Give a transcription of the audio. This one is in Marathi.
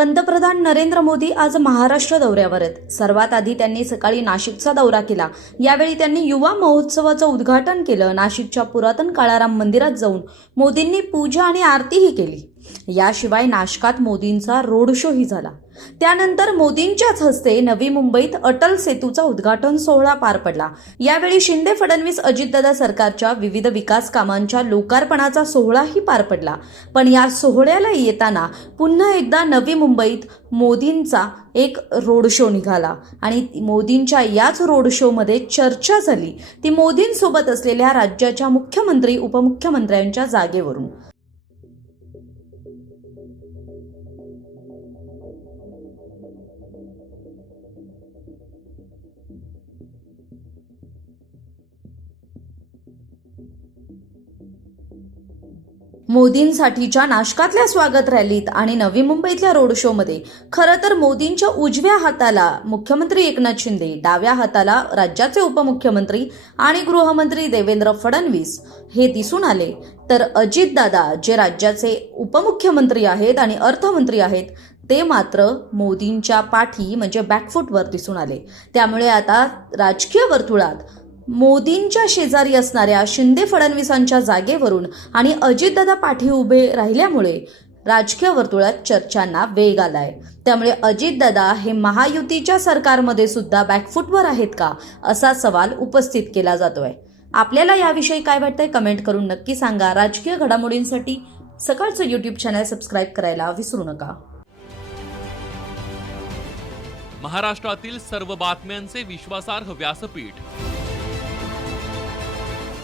पंतप्रधान नरेंद्र मोदी आज महाराष्ट्र दौऱ्यावर आहेत. सर्वात आधी त्यांनी सकाळी नाशिकचा दौरा केला. यावेळी त्यांनी युवा महोत्सवाचं उद्घाटन केलं. नाशिकच्या पुरातन काळाराम मंदिरात जाऊन मोदींनी पूजा आणि आरतीही केली. याशिवाय नाशकात मोदींचा रोड शोही झाला. त्यानंतर मोदींच्याच हस्ते नवी मुंबईत अटल सेतूचा उद्घाटन सोहळा पार पडला. यावेळी शिंदे फडणवीस अजितदादा सरकारच्या विविध विकास कामांच्या लोकार्पणाचा सोहळाही पार पडला. पण या सोहळ्याला येताना पुन्हा एकदा नवी मुंबईत मोदींचा एक रोड शो निघाला आणि मोदींच्या याच रोड शोमध्ये चर्चा झाली. ती मोदींसोबत असलेल्या राज्याच्या मुख्यमंत्री उपमुख्यमंत्र्यांच्या जागेवरून. Thank you. मोदींसाठीच्या नाशकातल्या स्वागत रॅलीत आणि नवी मुंबईतल्या रोड शोमध्ये. खरं तर मोदींच्या उजव्या हाताला मुख्यमंत्री एकनाथ शिंदे डाव्या हाताला राज्याचे उपमुख्यमंत्री आणि गृहमंत्री देवेंद्र फडणवीस हे दिसून आले. तर अजितदादा जे राज्याचे उपमुख्यमंत्री आहेत आणि अर्थमंत्री आहेत ते मात्र मोदींच्या पाठी म्हणजे बॅकफुटवर दिसून आले. त्यामुळे आता राजकीय वर्तुळात मोदींच्या शेजारी असणाऱ्या शिंदे फडणवीसांच्या जागेवरून आणि अजितदादा पाठी उभे राहिल्यामुळे राजकीय वर्तुळात चर्चांना वेग आलाय. त्यामुळे अजितदादा हे महायुतीच्या सरकारमध्ये सुद्धा बॅकफुटवर आहेत का असा सवाल उपस्थित केला जातोय. आपल्याला याविषयी काय वाटतंय कमेंट करून नक्की सांगा. राजकीय घडामोडींसाठी सकाळचं युट्यूब चॅनल सबस्क्राईब करायला विसरू नका. महाराष्ट्रातील सर्व बातम्यांचे विश्वासार्ह व्यासपीठ